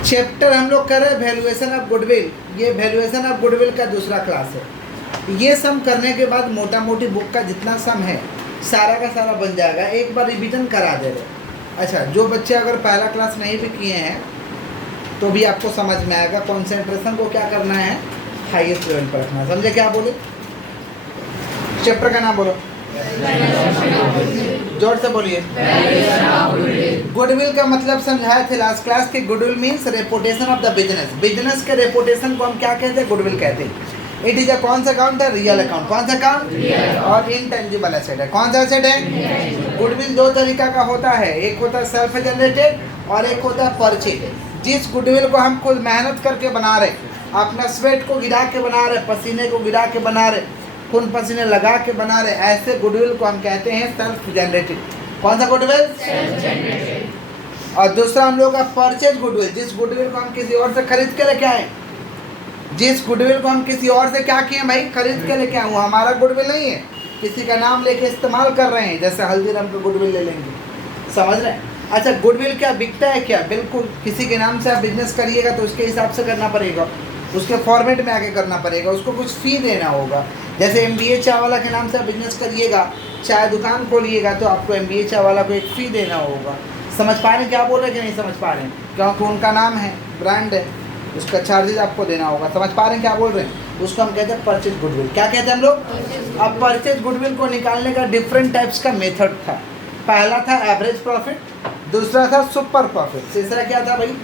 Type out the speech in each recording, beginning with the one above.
Chapter हम लोग कर रहे हैं वैल्यूएशन ऑफ गुडविल। ये वैल्यूएशन ऑफ गुडविल का दूसरा क्लास है। ये सम करने के बाद मोटा मोटी बुक का जितना सम है सारा का सारा बन जाएगा। एक बार रिवीजन करा दे रहे। अच्छा, जो बच्चे अगर पहला क्लास नहीं भी किए हैं तो भी आपको समझ में आएगा। कॉन्सेंट्रेशन को क्या करना है, हाईएस्ट लेवल पर रखना। समझे क्या बोले? चैप्टर का नाम बोलो, जोर से बोलिए। गुडविल का मतलब समझाया थे लास्ट क्लास की। Goodwill means reputation of the business. Business के रेपुटेशन को हम क्या कहते हैं? गुडविल कहते हैं। इट इज अ कौन सा अकाउंट है? Real account. कौन सा अकाउंट? और इनटेंजिबल एसेट है। कौन सा एसेट है? गुडविल दो तरीका का होता है, एक होता है सेल्फ जनरेटेड और एक होता है परचेज। जिस गुडविल को हम खुद मेहनत करके बना रहे, अपना स्वेट को गिरा के बना रहे, पसीने को गिरा के बना रहे, खून पसीने लगा के बना रहे, ऐसे गुडविल को हम कहते हैं सेल्फ जनरेटेड। कौन सा गुडविल? Self generated. और दूसरा हम लोग का परचेज गुडविल, जिस गुडविल को हम किसी और से खरीद के लेके आए। जिस गुडविल को हम किसी और से क्या किए भाई? खरीद के लेके आए। वो हमारा गुडविल नहीं है, किसी का नाम लेके इस्तेमाल कर रहे हैं। जैसे हल्दीराम का गुडविल ले लेंगे, समझ रहे हैं? अच्छा, गुडविल क्या बिकता है क्या? बिल्कुल। किसी के नाम से आप बिजनेस करिएगा तो उसके हिसाब से करना पड़ेगा, उसके फॉर्मेट में आके करना पड़ेगा, उसको कुछ फ़ी देना होगा। जैसे MBA चावाला के नाम से आप बिजनेस करिएगा, चाय दुकान खोलिएगा तो आपको MBA चावाला को एक फ़ी देना होगा। समझ पा रहे हैं क्या बोल रहे हैं कि नहीं समझ पा रहे हैं? क्योंकि उनका नाम है, ब्रांड है, उसका चार्जेज आपको देना होगा। समझ पा रहे हैं क्या बोल रहे हैं? उसको हम कहते हैं परचेज गुडविल। क्या कहते हैं हम लोग? अब परचेज गुडविल को निकालने का डिफरेंट टाइप्स का मेथड था। पहला था एवरेज प्रॉफिट, दूसरा था सुपर प्रॉफिट, तीसरा क्या था भाई?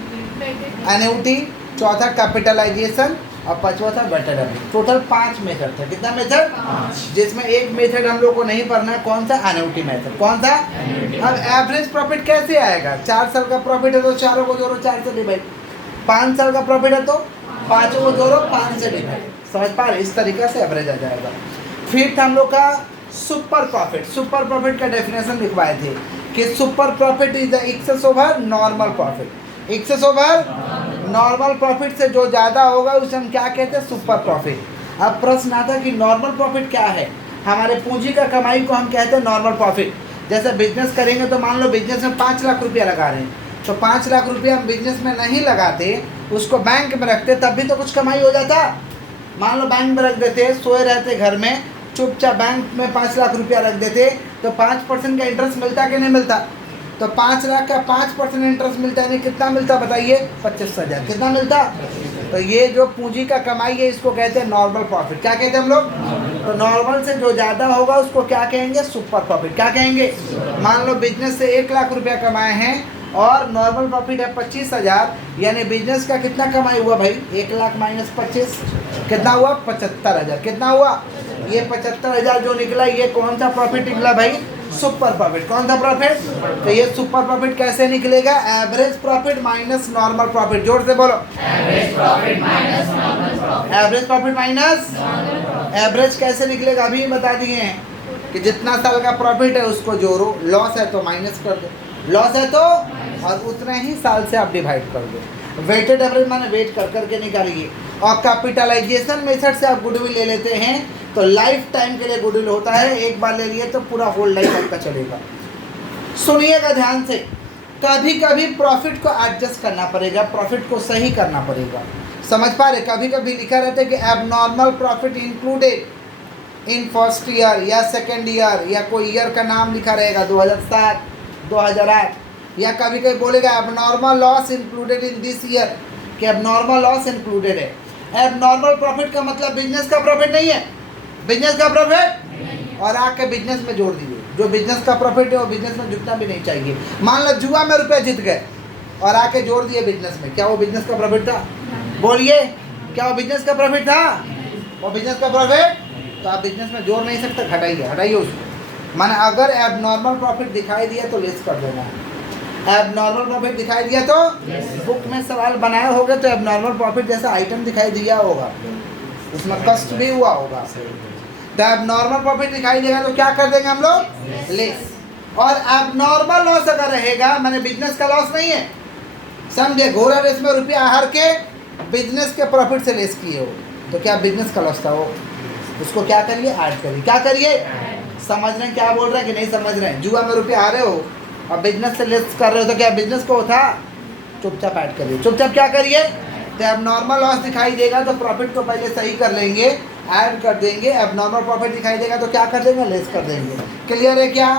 एन्युटी, चौथा कैपिटलाइजेशन और पांचवा था वेटेरनरी। टोटल 5 मेथड था। कितना मेथड? 5। जिसमें एक मेथड हम लोग को नहीं पढ़ना है। कौन सा? Annuity method. कौन सा? अब एवरेज प्रॉफिट कैसे आएगा? 4 साल का प्रॉफिट है तो चारों को जोड़ो 4 से डिवाइड। 5 साल का प्रॉफिट है तो 5 को जोड़ो 5 से डिवाइड। समझ पा रहे? इस तरीके से एवरेज आ जाएगा। फिर था हम लोग का सुपर प्रॉफिट। सुपर प्रॉफिट का डेफिनेशन लिखवाए थे कि super profit is the excess over normal profit. Excess over normal profit से जो ज़्यादा होगा उसे हम क्या कहते हैं? Super profit. अब प्रश्न आता कि नॉर्मल प्रॉफिट क्या है? हमारे पूंजी का कमाई को हम कहते हैं नॉर्मल प्रॉफिट। जैसे बिजनेस करेंगे तो मान लो बिजनेस में 5 लाख रुपया लगा रहे हैं, तो 5 लाख रुपया हम बिजनेस में नहीं लगाते, उसको बैंक में रखते, तब भी तो कुछ कमाई हो जाता। मान लो बैंक में रख देते, सोए रहते घर में, चुपचाप बैंक में 5 लाख रुपया रख देते तो 5% का इंटरेस्ट मिलता कि नहीं मिलता? तो 5 लाख का 5% इंटरेस्ट मिलता है, नहीं कितना मिलता बताइए? 25,000। कितना मिलता? तो ये जो पूंजी का कमाई है इसको कहते हैं नॉर्मल प्रॉफिट। क्या कहते हैं हम लोग? तो नॉर्मल से जो ज़्यादा होगा उसको क्या कहेंगे? Super profit. क्या कहेंगे? मान लो बिजनेस से 1 लाख रुपया कमाए हैं और नॉर्मल प्रॉफिट है 25,000, यानी बिजनेस का कितना कमाई हुआ भाई? 1 लाख माइनस 25 कितना हुआ? 75,000। कितना हुआ? ये 75,000 जो निकला ये कौन सा प्रॉफिट निकला भाई? Super profit. कौन सा प्रॉफिट? तो ये सुपर प्रॉफिट कैसे निकलेगा? Average profit minus normal profit. जोर से बोलो, average profit minus normal profit. Average profit minus average कैसे निकलेगा अभी बता दिए हैं कि जितना साल का प्रॉफिट है उसको जोड़ो, लॉस है तो माइनस कर दो, लॉस है तो और उतने ही साल से आप डिवाइड कर दो। वेटेड एवरेज माने वेट कर करके निकालिए। और कैपिटलाइजेशन मेथड से आप गुडविल ले लेते हैं तो लाइफ टाइम के लिए गुडविल होता है। एक बार ले लिए तो पूरा होल लाइफ आपका चलेगा। सुनिएगा ध्यान से, कभी कभी प्रॉफिट को एडजस्ट करना पड़ेगा, प्रॉफिट को सही करना पड़ेगा। समझ पा रहे? कभी कभी लिखा रहता है कि abnormal profit included in first year या सेकेंड ईयर, या कोई ईयर का नाम लिखा रहेगा 2007, 2008, या कभी कभी बोलेगा abnormal loss included in this year, कि एबनॉर्मल लॉस इंक्लूडेड है। एबनॉर्मल प्रॉफिट का मतलब बिजनेस का प्रॉफिट नहीं है, बिजनेस का प्रॉफिट और आके बिजनेस में जोड़ दीजिए। जो बिजनेस का प्रॉफिट है वो बिजनेस में जुटना भी नहीं चाहिए। मान लो जुआ में रुपए जीत गए और आके जोड़ दिए बिजनेस में, क्या वो बिजनेस का प्रॉफिट था? बोलिए, क्या वो बिजनेस का प्रॉफिट था? वो बिजनेस का प्रॉफिट तो आप बिजनेस में जोड़ नहीं सकते, हटाइए हटाइए उसको। माने अगर एबनॉर्मल प्रॉफिट दिखाई दिया तो लेस कर देना। एबनॉर्मल प्रॉफिट दिखाई दिया तो बुक में सवाल बनाए होंगे तो एबनॉर्मल प्रॉफिट जैसा आइटम दिखाई दिया होगा, उसमें कष्ट भी हुआ होगा। तो एबनॉर्मल प्रॉफिट दिखाई देगा तो क्या कर देंगे हम लोग? लेस। और एबनॉर्मल लॉस अगर रहेगा माने बिजनेस का लॉस नहीं है, समझे? घोड़ा रेस में रुपया हार के बिजनेस के प्रॉफिट से लेस किए हो तो क्या बिजनेस का लॉस था? वो उसको क्या करिए? ऐड करिए। क्या करिए? समझ रहे हैं क्या बोल रहे हैं कि नहीं समझ रहे हैं? जुआ में रुपया हारे हो और बिजनेस से लेस कर रहे हो तो क्या बिजनेस को था? चुपचाप ऐड करिए, चुपचाप क्या करिए, तो एबनॉर्मल लॉस दिखाई देगा तो प्रॉफिट को पहले सही कर लेंगे, ऐड कर देंगे, एबनॉर्मल प्रॉफिट दिखाई देगा तो क्या कर देंगे, लेस कर देंगे। क्लियर है क्या?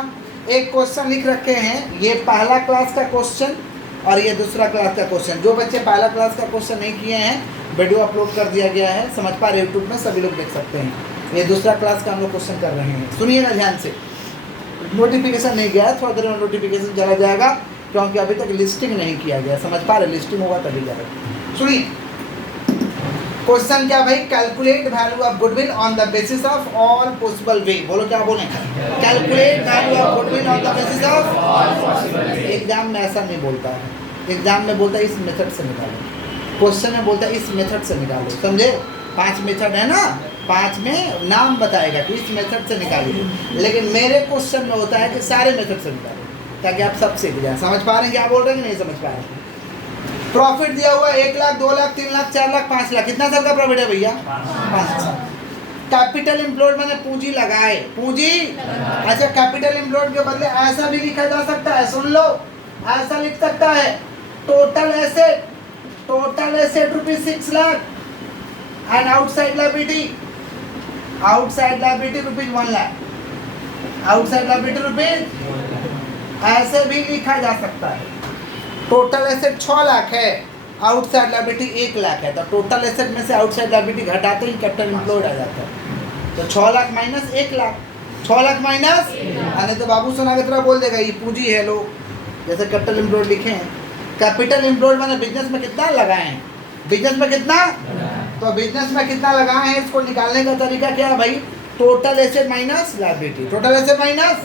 एक क्वेश्चन लिख रखे हैं, ये पहला क्लास का क्वेश्चन और ये दूसरा क्लास का क्वेश्चन। जो बच्चे पहला क्लास का क्वेश्चन नहीं किए हैं, वीडियो अपलोड कर दिया गया है, समझ पा रहे यूट्यूब में सभी लोग देख सकते हैं। ये दूसरा क्लास का हम लोग क्वेश्चन कर रहे हैं, सुनिएगा ध्यान से। नोटिफिकेशन नहीं गया है, थोड़ा देर में नोटिफिकेशन चला जाएगा क्योंकि अभी तक लिस्टिंग नहीं किया गया, समझ पा रहे, लिस्टिंग होगा तभी जाएगा। सुनिए क्वेश्चन क्या भाई, calculate value of goodwill on the basis of all possible way. बोलो क्या बोले, calculate value of goodwill on the basis of. Exam में ऐसा नहीं बोलता है, एग्जाम में बोलता है इस मेथड से निकालो, क्वेश्चन में बोलता है इस मेथड से निकालो, समझे? 5 मेथड है ना, 5 में नाम बताएगा कि इस मेथड से निकालिए, लेकिन मेरे क्वेश्चन में होता है कि सारे मेथड से निकालो ताकि आप सब सीख जाए। समझ पा रहे हैं क्या बोल रहे हैं कि नहीं समझ पा रहे हैं? प्रॉफिट दिया हुआ 1 लाख, 2 लाख, 3 लाख, 4 लाख, 5 लाख, कितना साल का प्रॉफिट है भैया? 5 साल। कैपिटल एम्प्लॉयड मैंने पूंजी लगाए, पूंजी। अच्छा, कैपिटल एम्प्लॉयड के बदले ऐसा भी लिखा जा सकता है, सुन लो, ऐसा लिख सकता है, total asset rupees 6 lakh and outside liability rupees 1 lakh, outside liability rupees, ऐसे भी लिखा जा सकता है। टोटल एसेट 6 लाख है, आउटसाइड लायबिलिटी 1 लाख है, तो टोटल एसेट में से आउटसाइड लायबिलिटी घटाते ही कैपिटल एम्प्लॉयड आ जाता है। तो 6 लाख माइनस 1 लाख, 6 लाख माइनस, नहीं तो बाबू सोना की तरह बोल देगा ये पूंजी है, लो जैसे कैपिटल एम्प्लॉयड लिखे हैं। कैपिटल एम्प्लॉयड मैंने बिजनेस में कितना लगाए हैं, बिजनेस में कितना, तो बिजनेस में कितना लगाए हैं, इसको निकालने का तरीका क्या है भाई, total asset minus liability, total asset minus.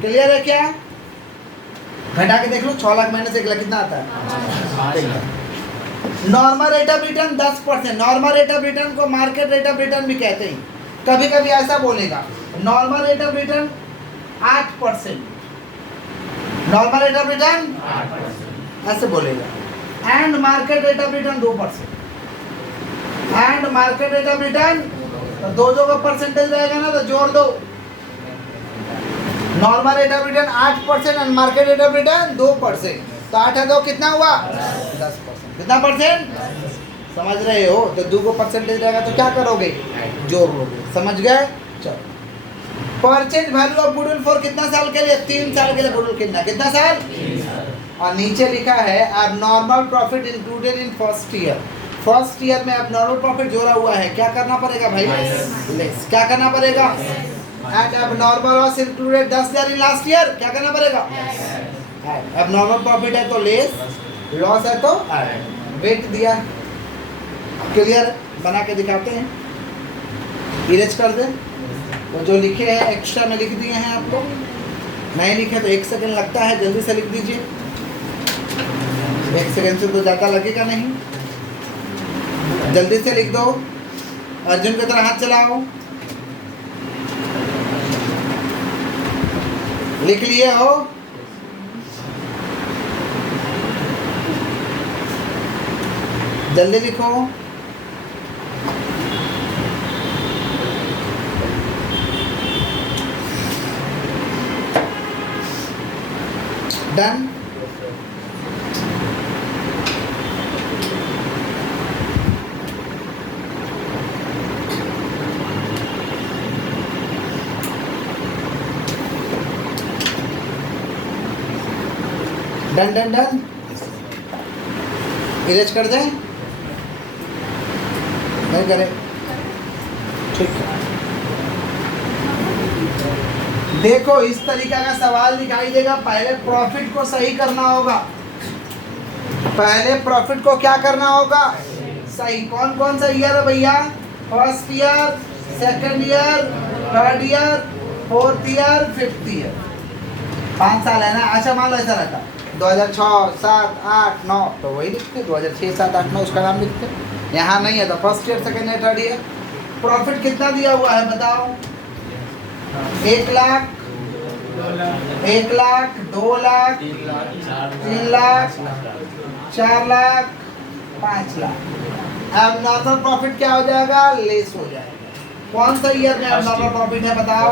Clear है क्या? घटा के देख लो, 6 लाख माइनस 1 लाख कितना आता है? Normal rate of return 10%, normal rate of return को मार्केट रेट ऑफ रिटर्न भी कहते हैं। कभी कभी ऐसा बोलेगा, normal rate of return 8%, normal rate of return ऐसे बोलेगा, and market rate of return 2%, and market rate of return, तो दो का परसेंटेज रहेगा ना, तो जोड़ दो। Normal rate of return 8% and market rate of return 2%, तो 8 है 2 कितना हुआ? 10%। कितना परसेंट? समझ रहे हो? तो 2 को परसेंटेज रहेगा तो क्या करोगे? जोड़ लोगे। समझ गए? चलो, purchase value of goodwill for कितना साल के लिए? 3 साल के लिए गुडविल कितना साल? 3 साल। और नीचे लिखा है abnormal profit included in first year, first year में एबनॉर्मल प्रॉफिट जोड़ा हुआ है, क्या करना पड़ेगा भाई? लेस। क्या करना पड़ेगा? And abnormal loss included 10,000 in last year, क्या करना पड़ेगा? एबनॉर्मल प्रॉफिट है तो लेस, लॉस है तो वेट दिया। क्लियर? बना के दिखाते हैं, इरेज कर दे, वो जो लिखे हैं एक्स्ट्रा में लिख दिए हैं आपको, नहीं लिखे तो 1 सेकंड लगता है, जल्दी से लिख दीजिए, 1 सेकंड से तो ज़्यादा लगेगा नहीं, जल्दी से लिख दो। अर्जुन की तरह हाथ चलाओ, लिख लिए हो? जल्दी लिखो। Done? Done done done, erase कर दें? नहीं करें? ठीक है। देखो इस तरीका का सवाल दिखाई देगा, पहले प्रॉफिट को सही करना होगा, पहले प्रॉफिट को क्या करना होगा? सही। कौन कौन सा ईयर है भैया? First year, second year, third year, fourth year, fifth year, 5 साल है ना। अच्छा मान लो ऐसा रहता 2006, 7, 8, 9, तो वही लिखते 2006, 7, 8, 9 उसका नाम लिखते। यहाँ नहीं है तो first year, second year, third year. Profit कितना दिया हुआ है बताओ? 1 लाख, 1 लाख, 2 लाख, 3 लाख, 4 लाख, 5 लाख। अब नॉर्मल प्रॉफिट क्या हो जाएगा? लेस हो जाएगा। कौन सा ईयर में एबनॉर्मल प्रॉफिट है बताओ?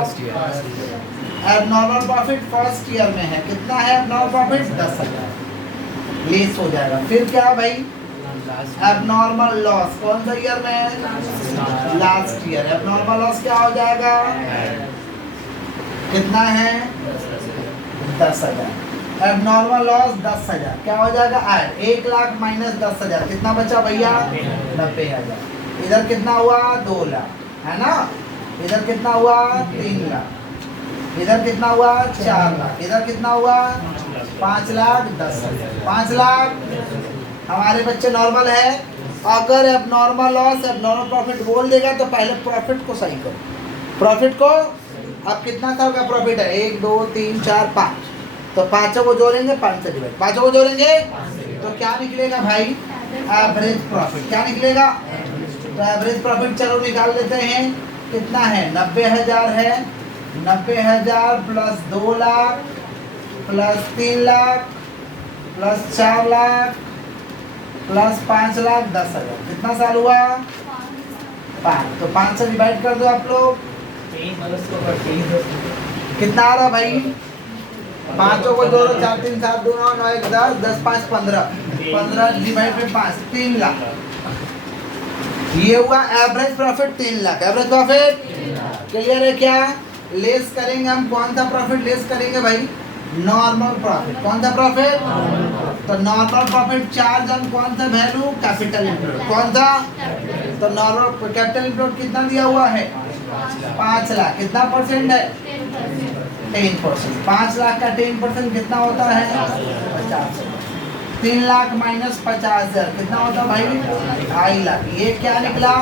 एबनॉर्मल प्रॉफिट फर्स्ट ईयर में है। कितना है एबनॉर्मल प्रॉफिट? 10,000। लेस हो जाएगा। फिर क्या भाई, एबनॉर्मल लॉस कौन सा ईयर में, लास्ट ईयर। एबनॉर्मल लॉस क्या हो जाएगा, कितना है 10,000। एबनॉर्मल लॉस 10,000 क्या हो जाएगा, 1 लाख माइनस 10,000 कितना बचा भैया, 90,000। इधर कितना हुआ 2 लाख है ना, इधर कितना हुआ 3 लाख, इधर कितना हुआ 4 लाख, इधर कितना हुआ 5,10,000। 5 लाख हमारे बच्चे नॉर्मल है। अगर एबनॉर्मल लॉस एबनॉर्मल प्रॉफिट बोल देगा तो पहले प्रॉफिट को सही करो। प्रॉफिट को अब कितना साल का प्रॉफिट है, 1 2 3 4 5, तो पांचों को जोड़ेंगे 5 से डिवाइड, पांचों को जोड़ेंगे तो क्या निकलेगा भाई, एवरेज प्रॉफिट। क्या निकलेगा, तो एवरेज प्रॉफिट चलो निकाल लेते हैं, कितना है 90,000 है। 90,000 plus 2 lakh plus 3 lakh plus 4 lakh plus 5,10,000 कितना साल हुआ 5। तो 5 से डिवाइड कर दो आप लोग, कितना आ रहा भाई, पांचों को जोड़ो, 4 3 7 2 9 9 1 10 10 5 15 15 डिवाइड में 5 3 लाख। ये हुआ average profit 3 lakh. Average profit clear है क्या। लेस करेंगे हम, कौन सा प्रॉफिट लेस करेंगे भाई, नॉर्मल प्रॉफिट। कौन सा प्रॉफिट, तो नॉर्मल प्रॉफिट चार्ज ऑन कौन सा वैल्यू, कैपिटल इम्प्लॉयड। कौन सा, तो नॉर्मल कैपिटल इम्प्लॉयड कितना दिया हुआ है 5 लाख, कितना परसेंट है 10%। 5 लाख का 10% कितना होता है 50। 3 लाख माइनस 50,000 कितना होता भाई 2.5 लाख। ये क्या निकला,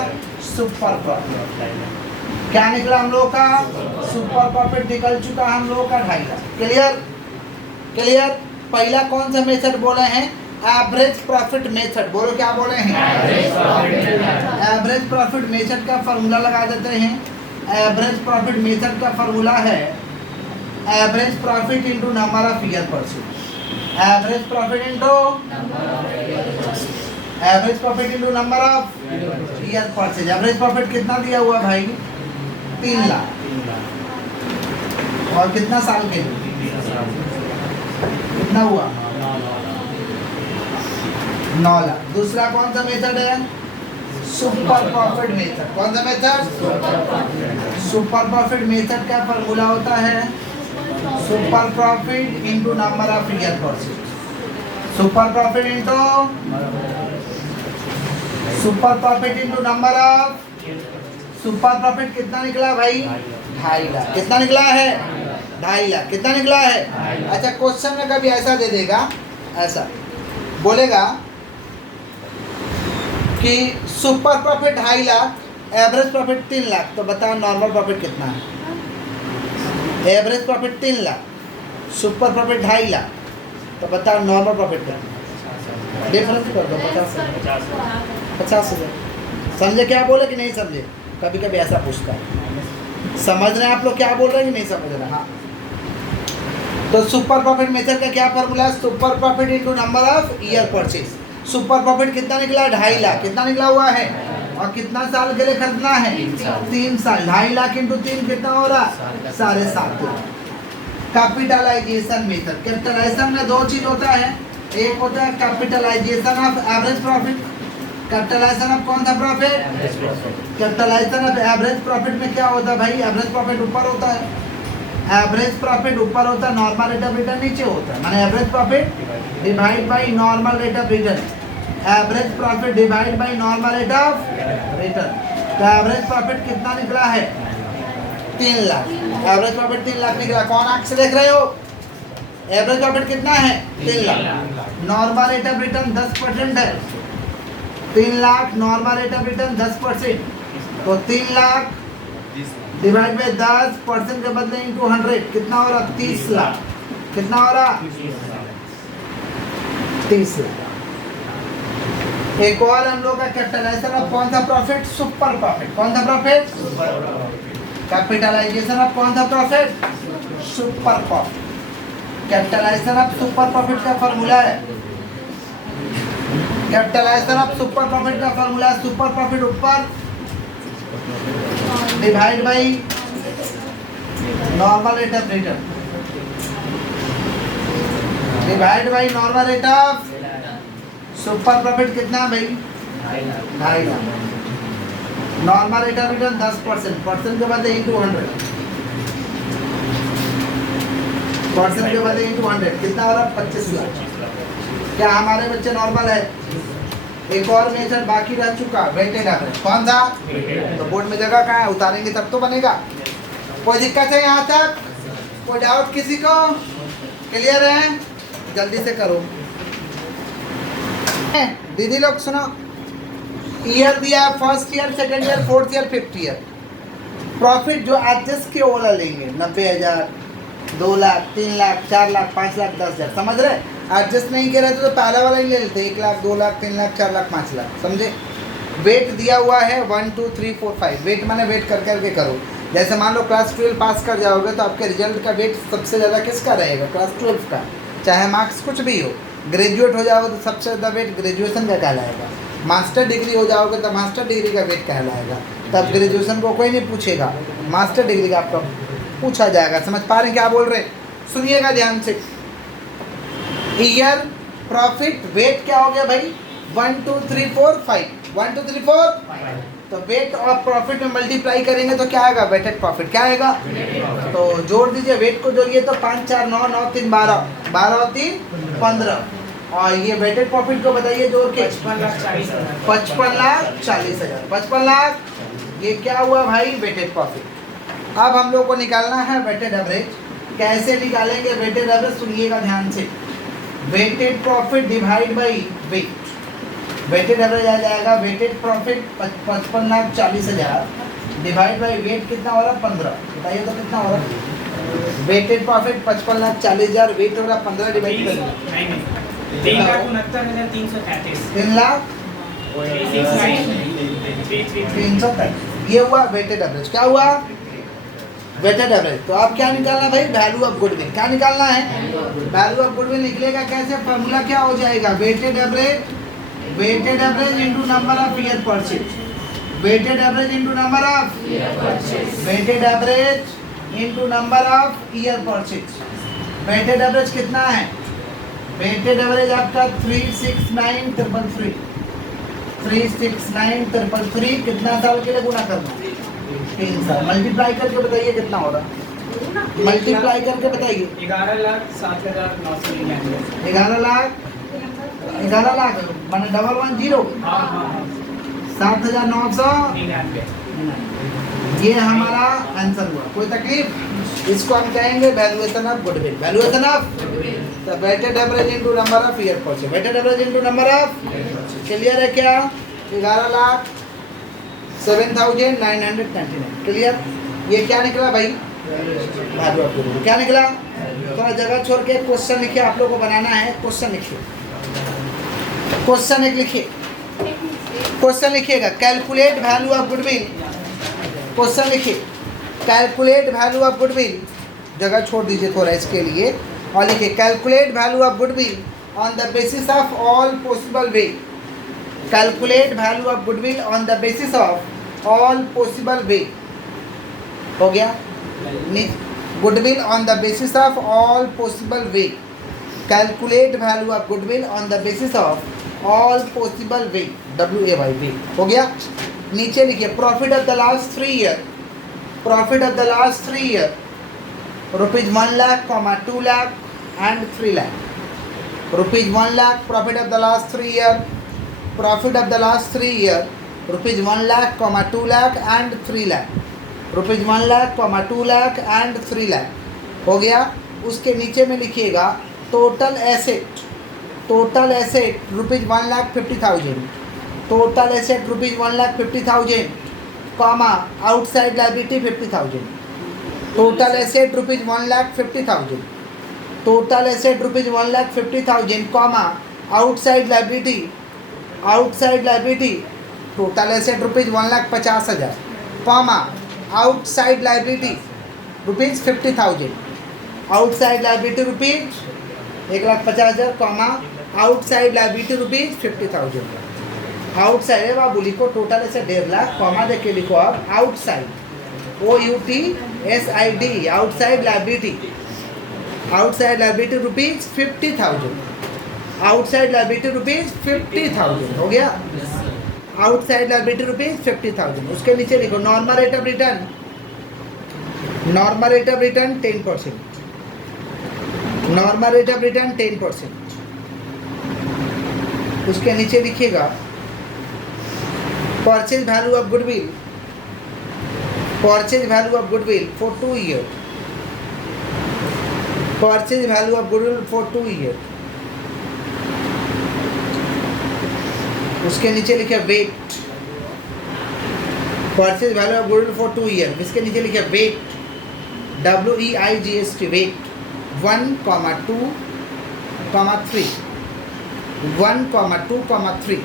सुपर प्रॉफिट। क्या निकला हम लोग का, सुपर प्रॉफिट निकल चुका हम लोग का 2.5 लाख। Clear clear. पहला कौन सा मेथड बोले हैं, एवरेज प्रॉफिट मेथड। बोलो क्या बोले हैं, एवरेज प्रॉफिट मेथड का फॉर्मूला लगा देते हैं। एवरेज प्रॉफिट मेथड का फॉर्मूला है average profit into number of year purchase. Average profit into average profit into number of year purchase. Average profit कितना दिया हुआ भाई 3 लाख, और कितना साल के लिए कितना हुआ 9 लाख। दूसरा कौन सा मेथड है, सुपर प्रॉफिट मेथड। कौन सा मेथड, सुपर प्रॉफिट मेथड का फॉर्मूला होता है super profit into number of year purchase. Super profit into super profit into number of, super profit कितना निकला भाई 2.5 लाख। कितना निकला है 2.5 लाख। कितना निकला है, अच्छा क्वेश्चन में कभी ऐसा दे देगा, ऐसा बोलेगा कि super profit 2.5 lakh, average profit 3 lakh, तो बताओ नॉर्मल प्रॉफिट कितना है। Average profit 3 lakh, super profit 2.5 lakh, तो बताओ नॉर्मल प्रॉफिट कितना। डिफरेंस कर दो 50,000। समझे क्या बोले कि नहीं समझे, कभी कभी ऐसा पूछता है। समझ रहे हैं आप लोग क्या बोल रहे हैं कि नहीं समझ रहे। हाँ, तो सुपर प्रॉफिट मेथड का क्या फॉर्मूला है, super profit into number of year purchase. Super profit कितना निकला 2.5 लाख। कितना निकला हुआ है, और कितना साल के लिए खरीदना है 3 साल। 2.5 लाख इंटू 3 कितना हो रहा 7.5 लाख। Capitalisation method. कैपिटलाइजेशन में 2 चीज होता है, एक होता है capitalisation of average profit. Capitalisation of कौन सा profit, capitalisation of average profit में क्या होता है भाई, एवरेज प्रॉफिट ऊपर होता है, एवरेज प्रॉफिट ऊपर होता है, नॉर्मल रेट ऑफ रिटर्न नीचे होता है। माने average profit divide by normal rate of return. Average profit divide by normal rate of return. तो एवरेज प्रॉफिट कितना निकला है 3 लाख। एवरेज प्रॉफिट 3 लाख निकला। कौन आंख से देख रहे हो, एवरेज प्रॉफिट कितना है 3 lakh. Normal rate of return 10% है, 3 lakh normal rate of return 10%, तो 3 लाख डिवाइड बाय 10% के बदले इंटू 100 कितना हो रहा 30 लाख। कितना हो रहा 30 लाख। एक और हम लोग का कैपिटलाइजेशन ऑफ कौन सा प्रॉफिट, सुपर प्रॉफिट। कौन सा प्रॉफिट, कैपिटलाइजेशन ऑफ कौन सा profit, super profit. Capitalisation of super profit का फॉर्मूला है, कैपिटलाइजेशन ऑफ सुपर प्रॉफिट का फॉर्मूला है सुपर प्रॉफिट ऊपर divide by normal rate of return, divide by normal rate of super profit कितना है भाई? 2.5 lakh. Normal rate of return 10%, percent के बदले इंटू 100, परसेंट के बदले इंटू 100 कितना हो रहा? 25 लाख। क्या हमारे बच्चे नॉर्मल है? एक और मेथड बाकी रह चुका, वेटेड एवरेज। कौन सा? तो बोर्ड में जगह कहाँ है? उतारेंगे तब तो बनेगा। कोई दिक्कत है यहाँ तक? कोई डाउट किसी को? क्लियर है? जल्दी से करो। दीदी लोग सुनो, ईयर दिया, first year, second year, fourth year, fifth year. Profit जो एडजस्ट के ओला लेंगे 90,000, 2 लाख, 3 लाख, 4 लाख, 5 लाख, 10,000, समझ रहे? एडजस्ट नहीं किया रहते तो पहला वाला ही ले लेते, 1 लाख, 2 लाख, 3 लाख, 4 लाख, 5 लाख, समझे? वेट दिया हुआ है 1 2 3 4 5। वेट माने वेट कर करके करो। जैसे मान लो क्लास 12 पास कर जाओगे तो आपके रिजल्ट का वेट सबसे ज़्यादा किसका रहेगा? क्लास 12 का, चाहे मार्क्स कुछ भी हो। ग्रेजुएट हो जाओगे तो सबसे ज़्यादा वेट ग्रेजुएशन का कहलाएगा। मास्टर डिग्री हो जाओगे तो मास्टर डिग्री का वेट कहलाएगा। तब ग्रेजुएशन को कोई नहीं पूछेगा, मास्टर डिग्री का आपका पूछा जाएगा। समझ पा रहे हैं क्या बोल रहे हैं? सुनिएगा ध्यान से। ईयर, प्रॉफिट, वेट क्या हो गया भाई? 1 2 3 4 5, 1 2 3 4 5। तो वेट और प्रॉफिट में मल्टीप्लाई करेंगे तो क्या आएगा? Weighted profit. क्या आएगा? तो जोड़ दीजिए, वेट को जोड़िए तो 5 4 9 9 3 12, 12 और 3 15। और ये वेटेड प्रॉफिट को बताइए जोड़ के? 55,40,000। 55 लाख। ये क्या हुआ भाई? Weighted profit. अब हम लोग को निकालना है वेटेड एवरेज। कैसे निकालेंगे वेटेड एवरेज? सुनिएगा ध्यान से। Weighted profit divide by weight. Weighted average आ जाएगा, weighted profit 55,40,000 divide by weight कितना हो रहा? 15। बताइए तो कितना हो रहा? वेटेड प्रॉफिट 55,40,000, वेट हो रहा 15 डिवाइड कर 3,69,330। ये हुआ वेटेड एवरेज। क्या हुआ? Weighted average. तो आप क्या निकालना भाई? Value of goodwill. क्या निकालना है? वैल्यू ऑफ गुडविल निकलेगा कैसे? फॉर्मूला क्या हो जाएगा? Weighted average, weighted average into number of year purchase. Weighted average into number of weighted average into number of year purchase. Weighted average कितना है? वेटेड एवरेज आपका 369,333। 369,333 कितना साल के लिए गुना करना? 3 साल। मल्टीप्लाई करके बताइए कितना हो रहा? मल्टीप्लाई करके बताइए। 11,07,999। 11 लाख माने 110 7,900। ये हमारा आंसर हुआ। कोई तकलीफ? इसको हम कहेंगे valuation of goodwill. Valuation of weighted average into number of year purchase. Weighted average into number of. Clear है क्या? 11,07,999। क्लियर? ये क्या निकला भाई? Value of goodwill. क्या निकला? थोड़ा जगह छोड़ के क्वेश्चन लिखिए। आप लोगों को बनाना है क्वेश्चन। लिखिए क्वेश्चन, एक लिखिए क्वेश्चन। लिखिएगा calculate value of goodwill. Question लिखिए कैलकुलेट वैल्यू ऑफ गुडविल। जगह छोड़ दीजिए थोड़ा इसके लिए और लिखिए calculate value of goodwill on the basis of all possible way. Calculate value of goodwill on the basis of all possible way. हो गया? Goodwill on the basis of all possible way. Calculate value of goodwill on the basis of all possible way. WAY वे। हो गया? नीचे लिखिए profit of the last 3 year. Profit of the last 3 year rupees 1 lakh, 2 lakh and 3 lakh. Rupees 1 lakh profit of the last 3 year. Profit of the last 3 year rupees 1 lakh, 2 lakh and 3 lakh. Rupees 1 lakh, 2 lakh and 3 lakh. हो गया? उसके नीचे में लिखिएगा total asset. Total asset rupees 1,50,000। Total asset rupees 1,50,000 comma outside liability 50,000। Total asset rupees 1,50,000। Total asset rupees 1,50,000 comma outside liability. Outside liability total asset rupees 1,50,000 comma outside liability rupees 50,000। Outside liability rupees 1,50,000 comma outside liability rupees 50,000। Outside है बाबू, लिखो total ऐसे 1.5 lakh comma देख के लिखो आप outside OUTSID outside liability. Outside liability rupees 50,000। Outside liability rupees 50,000 हो गया, outside liability rupees 50,000। उसके नीचे लिखो normal rate of return, normal rate of return 10%, normal rate of return 10%। उसके नीचे लिखिएगा purchase value of goodwill, purchase value of goodwill for 2 year, purchase value of goodwill for 2 year. उसके नीचे लिखे weight, purchase value of goodwill for 2 year. इसके नीचे लिखे wait, WEIGST, wait 1,2,3, 1,2,3।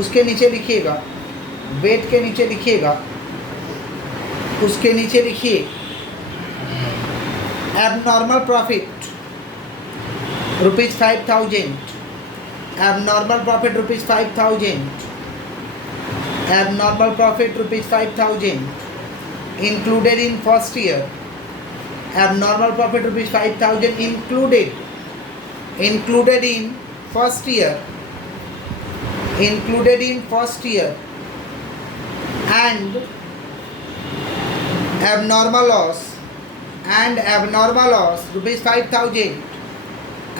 उसके नीचे लिखिएगा वेट के नीचे लिखिएगा, उसके नीचे लिखिए abnormal profit rupees 5,000, abnormal profit rupees 5,000, abnormal profit rupees 5,000 included in first year, abnormal profit rupees 5,000 included in first year, included in first year, and abnormal loss, and abnormal loss rupees 5,000,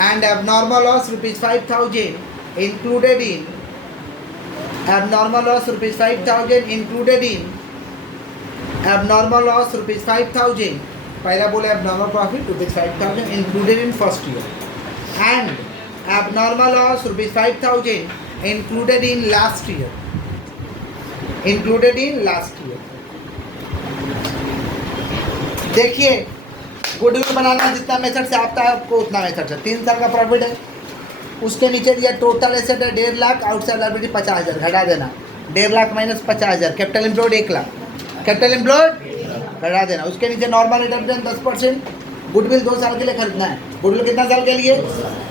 and abnormal loss rupees 5,000 included in, abnormal loss rupees 5,000 included in, abnormal loss rupees 5,000, पहला बोला abnormal profit rupees 5,000 included in first year, and abnormal loss rupees 5,000 included in last year, included in last year। देखिए goodwill बनाना जितना method से आता है आपको उतना method से। 3 साल का प्रॉफिट है, उसके नीचे दिया टोटल एसेट है 1.5 लाख, आउटसाइड लायबिलिटी 50,000, घटा देना 1.5 lakh minus 50,000, capital employed 1 lakh, capital employed घटा देना। उसके नीचे normal rate of return 10%, goodwill 2 साल के लिए खरीदना है। गुडविल कितना साल के लिए,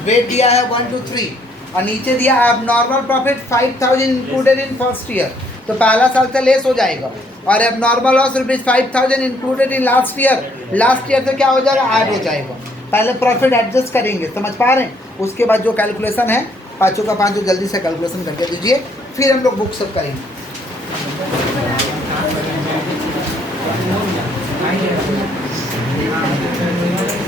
वेट दिया है 1 to 3, और नीचे दिया abnormal profit 5,000 included in first year, तो पहला साल से लेस हो जाएगा। और abnormal loss rupees 5,000 included in last year, last year से क्या हो जाएगा, ऐड हो जाएगा। पहले प्रॉफिट एडजस्ट करेंगे, समझ पा रहे हैं। उसके बाद जो कैलकुलेशन है 5 का 5 जल्दी से कैलकुलेशन करके दीजिए, फिर हम लोग बुक सब करेंगे।